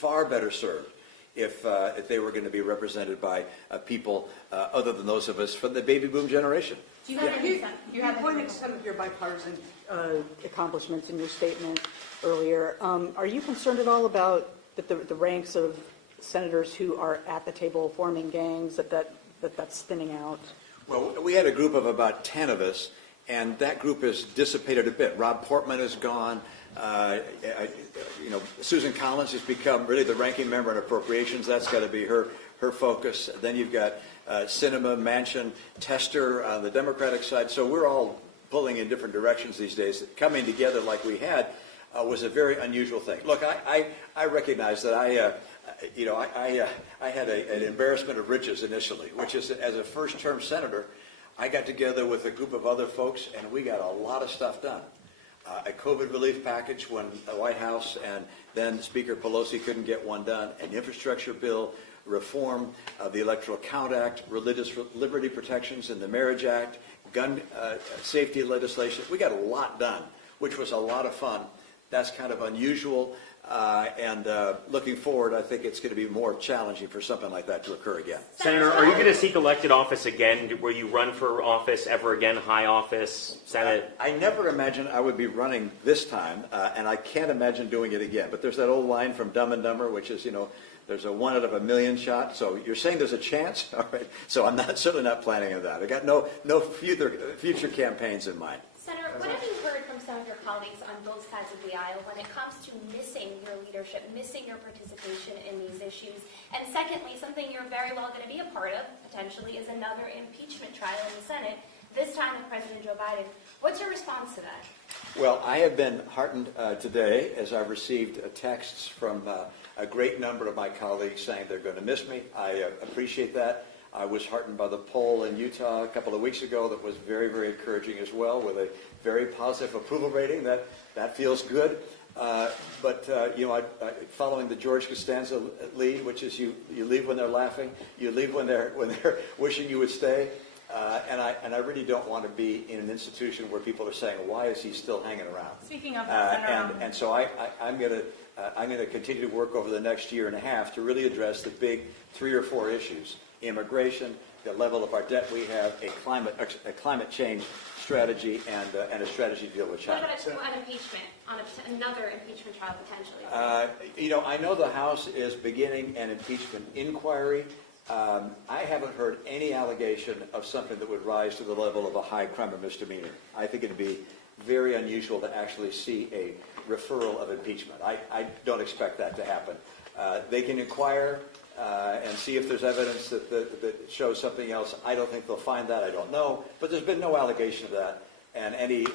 far better served if they were going to be represented by people other than those of us from the baby boom generation. You have pointed some of your bipartisan accomplishments in your statement earlier. Are you concerned at all about the ranks of senators who are at the table forming gangs, that's thinning out? Well, we had a group of about 10 of us, and that group has dissipated a bit. Rob Portman is gone. Susan Collins has become really the ranking member on appropriations. That's got to be her focus. Then you've got Sinema, Manchin, Tester on the Democratic side. So we're all pulling in different directions these days. Coming together like we had was a very unusual thing. Look, I recognize that I had an embarrassment of riches initially, which is as a first-term senator, I got together with a group of other folks, and we got a lot of stuff done. A COVID relief package when the White House and then Speaker Pelosi couldn't get one done, an infrastructure bill, reform of the Electoral Count Act, religious liberty protections in the Marriage Act, gun safety legislation. We got a lot done, which was a lot of fun. That's kind of unusual. And looking forward, I think it's going to be more challenging for something like that to occur again. Senator, are you going to seek elected office again? Will you run for office ever again, high office, Senate? I never imagined I would be running this time, and I can't imagine doing it again. But there's that old line from Dumb and Dumber, which is, there's a 1 out of a million shot. So you're saying there's a chance? All right. So I'm certainly not planning on that. I got no future campaigns in mind. Senator, what have you heard from some of your colleagues on both sides of the aisle when it comes to missing your leadership, missing your participation in these issues? And secondly, something you're very well going to be a part of, potentially, is another impeachment trial in the Senate, this time with President Joe Biden. What's your response to that? Well, I have been heartened today as I've received texts from a great number of my colleagues saying they're going to miss me. I appreciate that. I was heartened by the poll in Utah a couple of weeks ago that was very, very encouraging as well, with a very positive approval rating. That feels good. Following the George Costanza lead, which is you leave when they're laughing, you leave when they're wishing you would stay. And I really don't want to be in an institution where people are saying, why is he still hanging around? Speaking of that, and so I'm going to continue to work over the next year and a half to really address the big 3 or 4 issues: immigration, the level of our debt we have, a climate change strategy, and a strategy to deal with China. What about an impeachment, on another impeachment trial potentially? I know the House is beginning an impeachment inquiry. I haven't heard any allegation of something that would rise to the level of a high crime or misdemeanor. I think it would be very unusual to actually see a referral of impeachment. I don't expect that to happen. They can inquire and see if there's evidence that shows something else. I don't think they'll find that. I don't know. But there's been no allegation of that. And any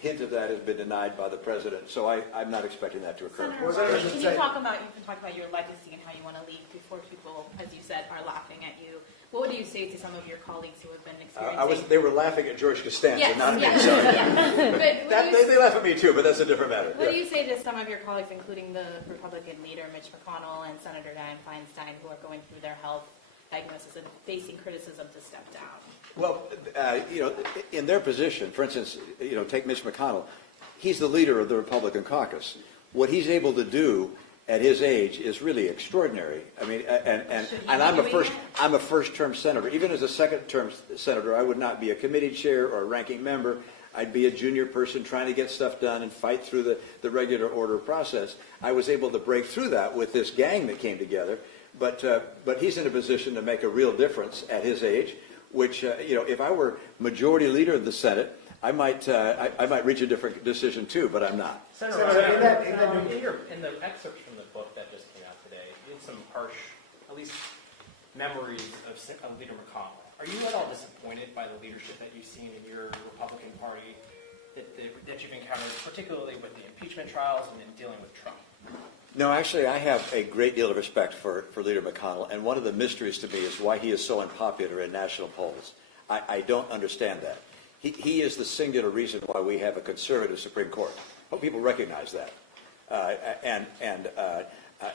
hint of that has been denied by the president. So I'm not expecting that to occur. Senator, can you talk about your legacy and how you want to lead before people, as you said, are laughing at you? What would you say to some of your colleagues who have been experiencing? They were laughing at George Costanza, yes, not at me. Yes. They laugh at me too, but that's a different matter. What do you say to some of your colleagues, including the Republican leader, Mitch McConnell, and Senator Dianne Feinstein, who are going through their health diagnosis and facing criticism to step down? Well, in their position, for instance, take Mitch McConnell. He's the leader of the Republican caucus. What he's able to do at his age is really extraordinary. I mean, and I'm a first-term senator. Even as a second-term senator, I would not be a committee chair or a ranking member. I'd be a junior person trying to get stuff done and fight through the regular order process. I was able to break through that with this gang that came together. But he's in a position to make a real difference at his age, which, if I were majority leader of the Senate, I might reach a different decision too, but I'm not. Senator, in the excerpts from the book that just came out today, you had some harsh, at least memories of Leader McConnell. Are you at all disappointed by the leadership that you've seen in your Republican Party that you've encountered, particularly with the impeachment trials and in dealing with Trump? No, actually, I have a great deal of respect for Leader McConnell, and one of the mysteries to me is why he is so unpopular in national polls. I don't understand that. He is the singular reason why we have a conservative Supreme Court. Hope people recognize that.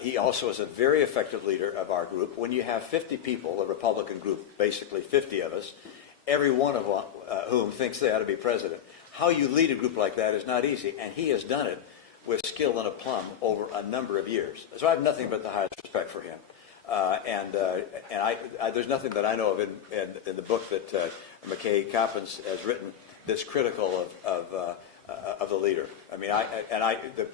He also is a very effective leader of our group. When you have 50 people, a Republican group, basically 50 of us, every one of whom thinks they ought to be president, how you lead a group like that is not easy, and he has done it with skill and aplomb over a number of years. So I have nothing but the highest respect for him. And there's nothing that I know of in the book that McKay Coppins has written that's critical of the leader. I mean, the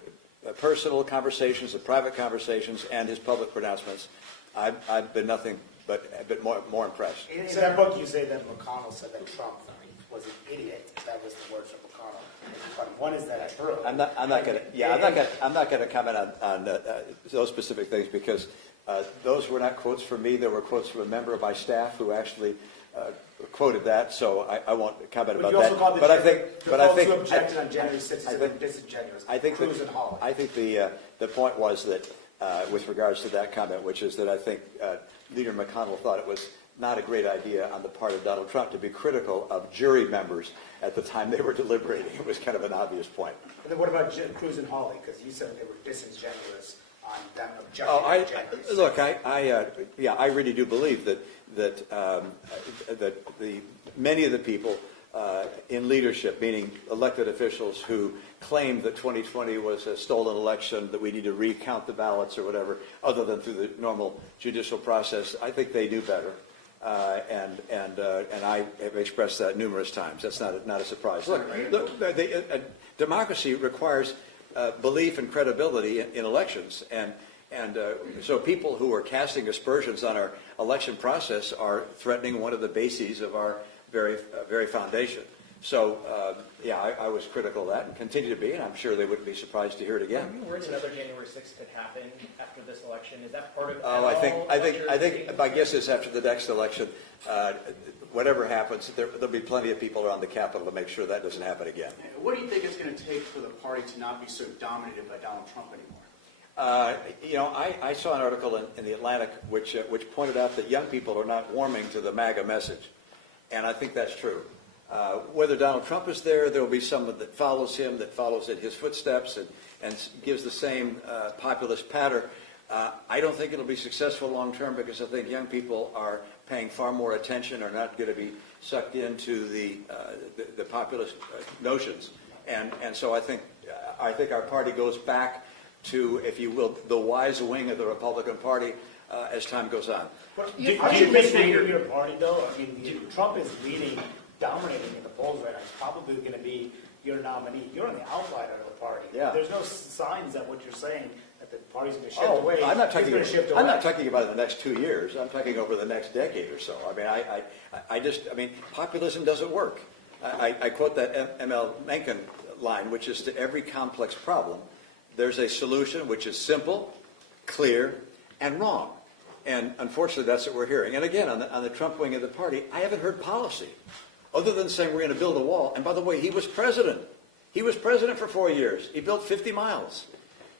personal conversations, the private conversations, and his public pronouncements, I've been nothing but a bit more impressed. In that book, you say that McConnell said that Trump was an idiot. That was the words of McConnell. But one is that true? I'm not going to comment on those specific things because those were not quotes from me. They were quotes from a member of my staff who actually quoted that. So I won't comment about that. But I think who objected on January 6th are disingenuous. Cruz and Hawley. I think the point was that with regards to that comment, which is that I think Leader McConnell thought it was not a great idea on the part of Donald Trump to be critical of jury members at the time they were deliberating. It was kind of an obvious point. And then what about Cruz and Hawley? Because you said they were disingenuous on them objecting. I really do believe that many of the people in leadership, meaning elected officials who claimed that 2020 was a stolen election, that we need to recount the ballots or whatever, other than through the normal judicial process, I think they knew better. And I have expressed that numerous times. That's not a surprise. Look, democracy requires belief and credibility in elections, and so people who are casting aspersions on our election process are threatening one of the bases of our very foundation. So, I was critical of that and continue to be, and I'm sure they wouldn't be surprised to hear it again. Are you worried another January 6th could happen after this election? Is that part of? I think my guess is after the next election, whatever happens, there'll be plenty of people around the Capitol to make sure that doesn't happen again. What do you think it's going to take for the party to not be so dominated by Donald Trump anymore? I saw an article in the Atlantic which pointed out that young people are not warming to the MAGA message, and I think that's true. Whether Donald Trump is there will be someone that follows him, that follows in his footsteps, and gives the same populist patter. I don't think it'll be successful long term because I think young people are paying far more attention, are not going to be sucked into the populist notions, and so I think our party goes back to, if you will, the wise wing of the Republican Party as time goes on. Do you think your party though? I mean, Trump is leading, dominating in the polls right now. He's probably going to be your nominee. You're on the outlier of the party. Yeah. There's no signs that what you're saying that the party's going to shift away. I'm not talking about the next 2 years. I'm talking over the next decade or so. I mean, populism doesn't work. I quote that M.L. Mencken line, which is to every complex problem, there's a solution which is simple, clear, and wrong. And unfortunately, that's what we're hearing. And again, on the Trump wing of the party, I haven't heard policy other than saying we're going to build a wall. And by the way, he was president. He was president for 4 years. He built 50 miles.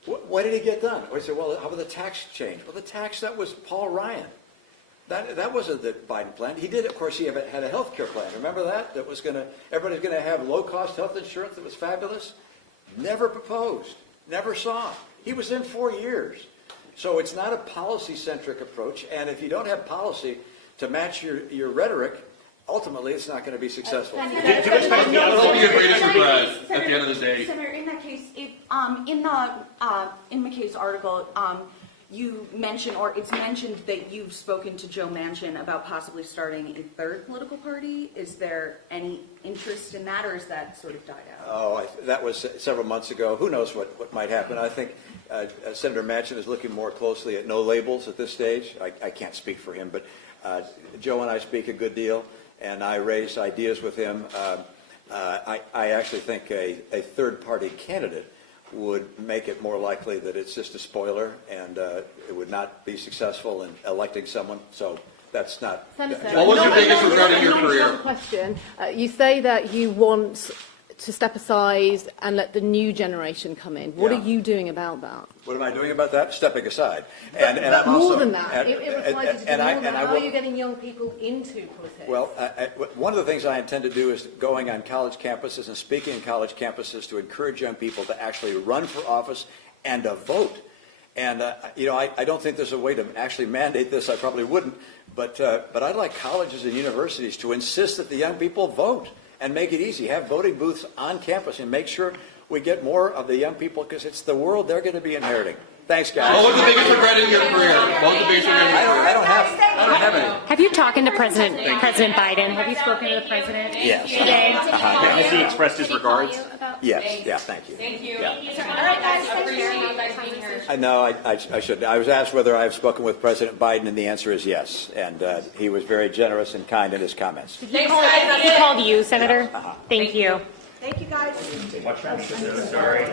What did he get done? I say, well, how about the tax change? Well, the tax, that was Paul Ryan. That wasn't the Biden plan. He did, of course, he had a health care plan. Remember that? That was everybody's going to have low-cost health insurance that was fabulous. Never proposed. Never saw it. He was in 4 years. So it's not a policy-centric approach, and if you don't have policy to match your rhetoric, ultimately it's not going to be successful. It'll be a great surprise at the end of the day. Senator, in that case, in McKay's article, you mention, or it's mentioned that you've spoken to Joe Manchin about possibly starting a third political party. Is there any interest in that, or is that sort of died out? Oh, that was several months ago. Who knows what might happen? I think Senator Manchin is looking more closely at no labels at this stage. I can't speak for him, but Joe and I speak a good deal, and I raise ideas with him. I actually think a third-party candidate would make it more likely that it's just a spoiler and it would not be successful in electing someone. So that's not... What was your biggest regret in your career? Question. You say that you want to step aside and let the new generation come in. What are you doing about that? What am I doing about that? Stepping aside. And I'm more also, than that. It requires you to do more than that. How are you getting young people into politics? Well, one of the things I intend to do is going on college campuses and speaking on college campuses to encourage young people to actually run for office and to vote. And, I don't think there's a way to actually mandate this. I probably wouldn't. But I'd like colleges and universities to insist that the young people vote and make it easy. Have voting booths on campus and make sure we get more of the young people because it's the world they're going to be inheriting. Thanks, guys. What was the biggest regret in your career? What was the biggest regret in your career? I don't have any. Have you talked to President Biden? Have you spoken to the president Yes. today? Has he expressed his regards? Yes. Yeah. Thank you. Thank you. Yeah. All right, guys, appreciate you guys being here. I know. I should. I was asked whether I've spoken with President Biden, and the answer is yes. And he was very generous and kind in his comments. He called you, Senator? Thank you. Thank you, guys. Sorry. I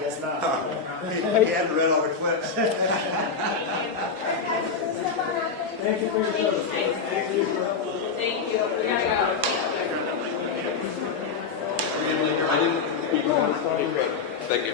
guess not. He hadn't read all the clips. Thank you for your service. Thank you. Thank you. We gotta go. I didn't speak on it, but thank you.